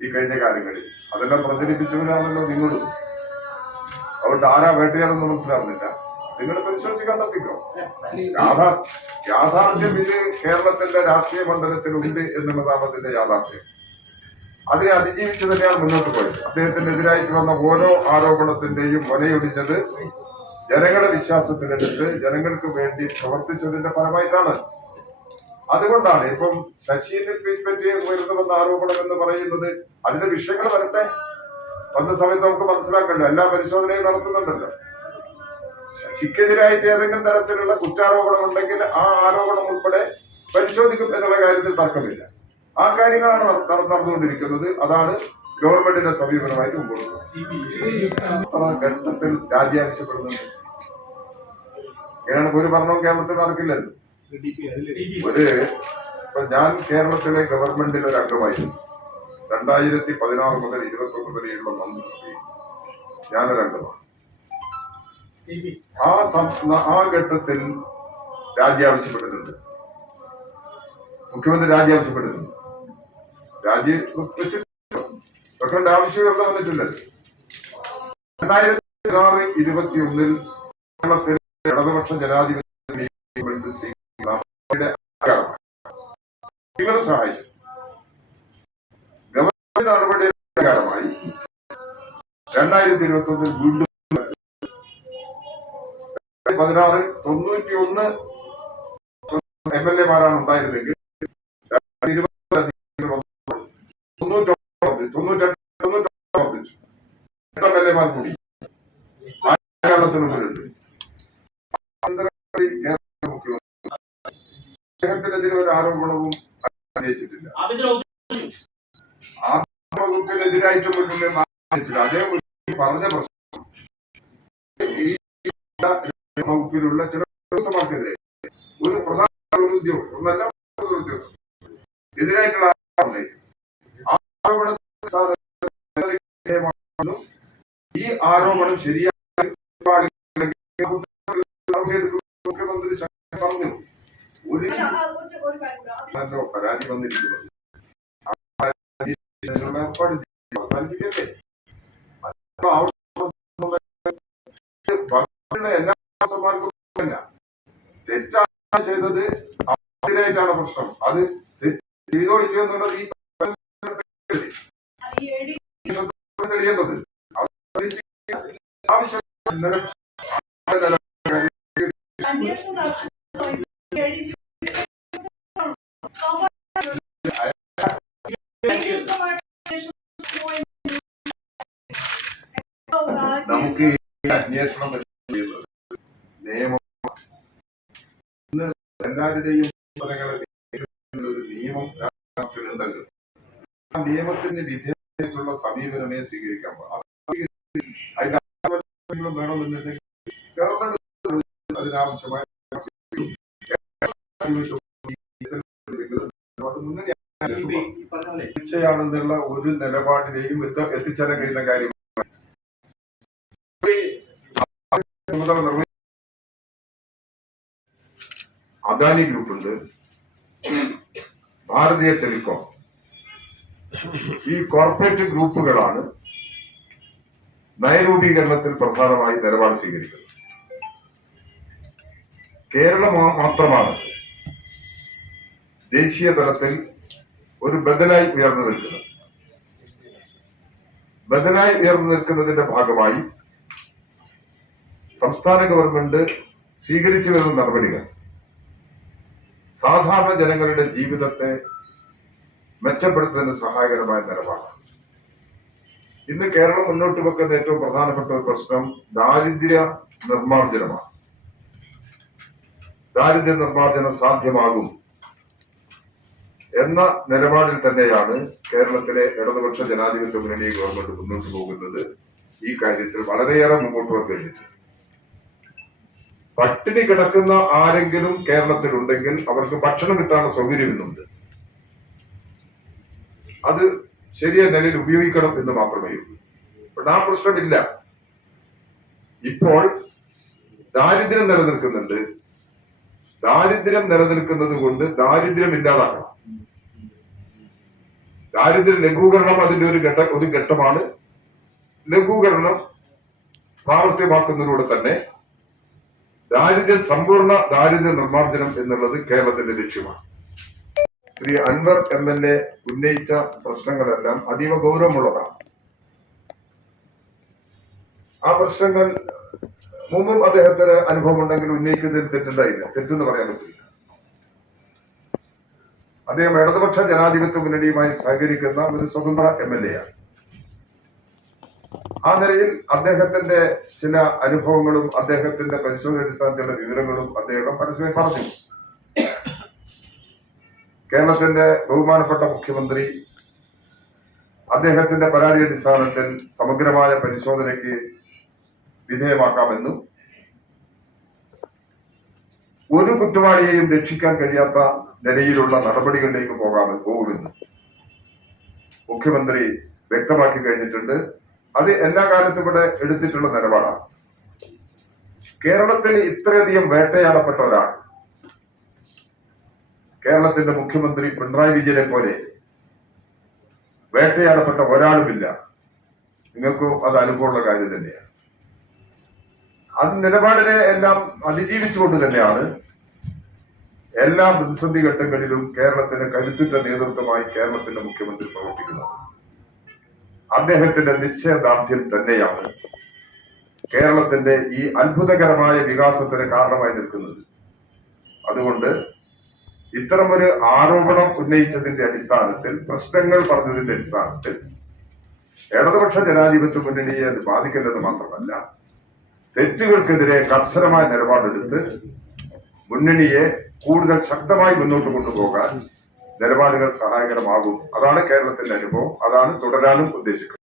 ഈ കഴിഞ്ഞ കാലങ്ങളിൽ. അതെല്ലാം പ്രചരിപ്പിച്ചവരാണല്ലോ നിങ്ങളും. അതുകൊണ്ട് ആരാ വേട്ടയാണെന്ന് മനസ്സിലാവുന്നില്ല. നിങ്ങൾ പരിശോധിച്ച് കണ്ടെത്തിക്കോ. യാഥാർത്ഥ്യം ഇത് കേരളത്തിന്റെ രാഷ്ട്രീയ മണ്ഡലത്തിലുണ്ട് എന്നുള്ളതാണ് അതിന്റെ യാഥാർത്ഥ്യം. അതിനെ അതിജീവിച്ച് തന്നെയാണ് മുന്നോട്ട് പോയത്. അദ്ദേഹത്തിനെതിരായിട്ട് വന്ന ഓരോ ആരോപണത്തിന്റെയും മുനയൊടിഞ്ഞത് ജനങ്ങളെ വിശ്വാസത്തിലെടുത്ത് ജനങ്ങൾക്ക് വേണ്ടി പ്രവർത്തിച്ചതിന്റെ ഫലമായിട്ടാണ്. അതുകൊണ്ടാണ് ഇപ്പം ശശീനെ പറ്റി ഉയർന്നു വന്ന ആരോപണം എന്ന് പറയുന്നത്. അതിന്റെ വിഷയങ്ങൾ വരട്ടെ, വന്ന സമയത്ത് നമുക്ക് മനസ്സിലാക്കണ്ടോ. എല്ലാ പരിശോധനയും നടത്തുന്നുണ്ടല്ലോ. ശശിക്കെതിരായിട്ട് ഏതെങ്കിലും തരത്തിലുള്ള കുറ്റാരോപണം ഉണ്ടെങ്കിൽ ആ ആരോപണം ഉൾപ്പെടെ പരിശോധിക്കും എന്നുള്ള കാര്യത്തിൽ തർക്കമില്ല. ആ കാര്യങ്ങളാണ് നടന്നുകൊണ്ടിരിക്കുന്നത്. അതാണ് ഗവൺമെന്റിന്റെ സമീപനമായിട്ട് മുമ്പോട്ട് പോകുന്നത്. ഘട്ടത്തിൽ രാജി ആവശ്യപ്പെടുന്നുണ്ട്. ഇങ്ങനെയാണ് ഒരു ഭരണവും കേരളത്തിൽ നടക്കില്ലല്ലോ. ഇപ്പൊ ഞാൻ കേരളത്തിലെ ഗവൺമെന്റിൽ ഒരു അംഗമായിരുന്നു. 2016 മുതൽ 21 വരെയുള്ള മന്ത്രിസഭയിൽ ഞാനൊരംഗമാണ്. ആ ഘട്ടത്തിൽ രാജി ആവശ്യപ്പെട്ടിട്ടുണ്ട്. മുഖ്യമന്ത്രി രാജി ആവശ്യപ്പെട്ടിട്ടുണ്ട്. രാജി വെക്കേണ്ട ആവശ്യം ഉയർന്നു വന്നിട്ടില്ലല്ലോ. 2016-21 കേരളത്തിൽ ഇടതുപക്ഷ ജനാധിപത്യ നിങ്ങളെ സഹായിച്ചു. ഗവൺമെന്റ് നടപടിയുടെ പ്രകാരമായി 2021 വീണ്ടും 16 91 MLA-മാരാണ് ഉണ്ടായിരുന്നെങ്കിൽ 98 വർദ്ധിച്ചു. 8 MLA-മാർ കൂടി കേരളത്തിന് മുന്നിലുണ്ട്. അദ്ദേഹത്തിനെതിരെ ഒരു ആരോപണവും ഉന്നയിച്ചിട്ടില്ല. ആ വകുപ്പിനെതിരായിട്ട് അദ്ദേഹം പറഞ്ഞ പ്രശ്നം ഈ വകുപ്പിലുള്ള ചില ഉദ്യോഗസ്ഥന്മാർക്കെതിരെ ഒരു പ്രധാന ഉദ്യോഗസ്ഥ എതിരായിട്ടുള്ള ആരോപണം. ഈ ആരോപണം ശരിയായി മുഖ്യമന്ത്രി പറഞ്ഞു ഒരു പരാതി വന്നിരിക്കുന്നത് ഏർപ്പാട് അവസാനിപ്പിക്കട്ടെ. എല്ലാ തെറ്റാണ് ചെയ്തത്, അതിനായിട്ടാണ് പ്രശ്നം. അത് ചെയ്തോ ഇല്ലയോ എന്നുള്ളത് ഈ തെളിയേണ്ടത് ആവശ്യം. നമുക്ക് അന്വേഷണം നിയമം എല്ലാവരുടെയും ഒരു നിയമം ഉണ്ടല്ലോ. ആ നിയമത്തിന് വിധേയമായിട്ടുള്ള സമീപനമേ സ്വീകരിക്കാൻ പാടില്ല. വേണമെന്നുണ്ടെങ്കിൽ ഗവൺമെന്റ് അതിനാവശ്യമായ വീഴ്ചയാണെന്നുള്ള ഒരു നിലപാടിനെയും എത്തിച്ചേരാൻ കഴിയുന്ന കാര്യം. അദാനി ഗ്രൂപ്പുണ്ട്, ഭാരതീയ ടെലികോം, ഈ കോർപ്പറേറ്റ് ഗ്രൂപ്പുകളാണ് നയരൂപീകരണത്തിൽ പ്രധാനമായി നിലപാട് സ്വീകരിക്കുന്നത്. കേരളം മാത്രമാണ് ദേശീയ തലത്തിൽ ഒരു ബദലായി ഉയർന്നു നിൽക്കുന്നത്. ബദലായി ഉയർന്നു നിൽക്കുന്നതിന്റെ ഭാഗമായി സംസ്ഥാന ഗവൺമെന്റ് സ്വീകരിച്ചു വരുന്ന നടപടികൾ സാധാരണ ജനങ്ങളുടെ ജീവിതത്തെ മെച്ചപ്പെടുത്തുന്നതിന് സഹായകരമായ നിലപാടാണ്. ഇന്ന് കേരളം മുന്നോട്ട് വെക്കുന്ന ഏറ്റവും പ്രധാനപ്പെട്ട ഒരു പ്രശ്നം ദാരിദ്ര്യ നിർമ്മാർജ്ജനമാണ്. ദാരിദ്ര്യ നിർമ്മാർജ്ജനം സാധ്യമാകും എന്ന നിലപാടിൽ തന്നെയാണ് കേരളത്തിലെ ഇടതുപക്ഷ ജനാധിപത്യ മുന്നണി ഗവൺമെന്റ് മുന്നോട്ട് പോകുന്നത്. ഈ കാര്യത്തിൽ വളരെയേറെ മുമ്പോട്ട് പോകാൻ കഴിഞ്ഞിട്ടുണ്ട്. പട്ടിണി കിടക്കുന്ന ആരെങ്കിലും കേരളത്തിലുണ്ടെങ്കിൽ അവർക്ക് ഭക്ഷണം കിട്ടാനുള്ള സൗകര്യം ഇന്നുണ്ട്. അത് ശരിയായ നിലയിൽ ഉപയോഗിക്കണം എന്ന് മാത്രമേ ഉള്ളൂ. പക്ഷെ ആ പ്രശ്നമില്ല. ഇപ്പോൾ ദാരിദ്ര്യം നിലനിൽക്കുന്നുണ്ട്. ദാരിദ്ര്യം നിലനിൽക്കുന്നത് കൊണ്ട് ദാരിദ്ര്യം ഇല്ലാതാക്കണം. ദാരിദ്ര്യ ലഘൂകരണം അതിന്റെ ഒരു ഘട്ടമാണ്. ലഘൂകരണം പ്രാവർത്തികമാക്കുന്നതിലൂടെ തന്നെ സമ്പൂർണ്ണ ദാരിദ്ര്യ നിർമ്മാർജ്ജനം എന്നുള്ളത് കേരളത്തിന്റെ ലക്ഷ്യമാണ്. ശ്രീ അൻവർ MLA ഉന്നയിച്ച പ്രശ്നങ്ങളെല്ലാം അതീവ ഗൗരവമുള്ളതാണ്. ആ പ്രശ്നങ്ങൾ മുമ്പും അദ്ദേഹത്തിന് അനുഭവം ഉണ്ടെങ്കിൽ ഉന്നയിക്കുന്നതിൽ തെറ്റുണ്ടായില്ല, തെറ്റെന്ന് പറയാൻ പറ്റില്ല. അദ്ദേഹം ഇടതുപക്ഷ ജനാധിപത്യ മുന്നണിയുമായി സഹകരിക്കുന്ന ഒരു സ്വതന്ത്ര MLA ആണ്. ആ നിലയിൽ അദ്ദേഹത്തിന്റെ ചില അനുഭവങ്ങളും അദ്ദേഹത്തിന്റെ പരിശോധന ചില വിവരങ്ങളും അദ്ദേഹം പരസ്പരം പറഞ്ഞു. കേരളത്തിന്റെ ബഹുമാനപ്പെട്ട മുഖ്യമന്ത്രി അദ്ദേഹത്തിന്റെ പരാതി അടിസ്ഥാനത്തിൽ സമഗ്രമായ പരിശോധനയ്ക്ക് വിധേയമാക്കാമെന്നും ഒരു കുറ്റവാളിയെയും രക്ഷിക്കാൻ കഴിയാത്ത നിലയിലുള്ള നടപടികളിലേക്ക് പോകുമെന്നും മുഖ്യമന്ത്രി വ്യക്തമാക്കി കഴിഞ്ഞിട്ടുണ്ട്. അത് എല്ലാ കാലത്തും ഇവിടെ എടുത്തിട്ടുള്ള നിലപാടാണ്. കേരളത്തിൽ ഇത്രയധികം വേട്ടയാടപ്പെട്ട ഒരാൾ, കേരളത്തിന്റെ മുഖ്യമന്ത്രി പിണറായി വിജയനെ പോലെ വേട്ടയാടപ്പെട്ട ഒരാളുമില്ല. നിങ്ങൾക്കും അത് അനുഭവമുള്ള കാര്യം തന്നെയാണ്. അത് നിലപാടിനെ എല്ലാം അതിജീവിച്ചുകൊണ്ട് തന്നെയാണ് എല്ലാ പ്രതിസന്ധി ഘട്ടങ്ങളിലും കേരളത്തിന് കരുത്തുറ്റ നേതൃത്വമായി കേരളത്തിന്റെ മുഖ്യമന്ത്രി പ്രവർത്തിക്കുന്നത്. അദ്ദേഹത്തിന്റെ നിശ്ചയദാർഢ്യം തന്നെയാണ് കേരളത്തിന്റെ ഈ അത്ഭുതകരമായ വികാസത്തിന് കാരണമായി നിൽക്കുന്നത്. അതുകൊണ്ട് ഇത്തരമൊരു ആരോപണം ഉന്നയിച്ചതിന്റെ അടിസ്ഥാനത്തിൽ, പ്രശ്നങ്ങൾ പറഞ്ഞതിന്റെ അടിസ്ഥാനത്തിൽ ഇടതുപക്ഷ ജനാധിപത്യ മുന്നണിയെ അത് ബാധിക്കില്ലെന്ന് മാത്രമല്ല, തെറ്റുകൾക്കെതിരെ കർശനമായ നിലപാടെടുത്ത് മുന്നണിയെ കൂടുതൽ ശക്തമായി മുന്നോട്ട് കൊണ്ടുപോകാൻ നിലപാടുകൾ സഹായകരമാകും. അതാണ് കേരളത്തിന്റെ അനുഭവം. അതാണ് തുടരാനും ഉദ്ദേശിക്കുന്നത്.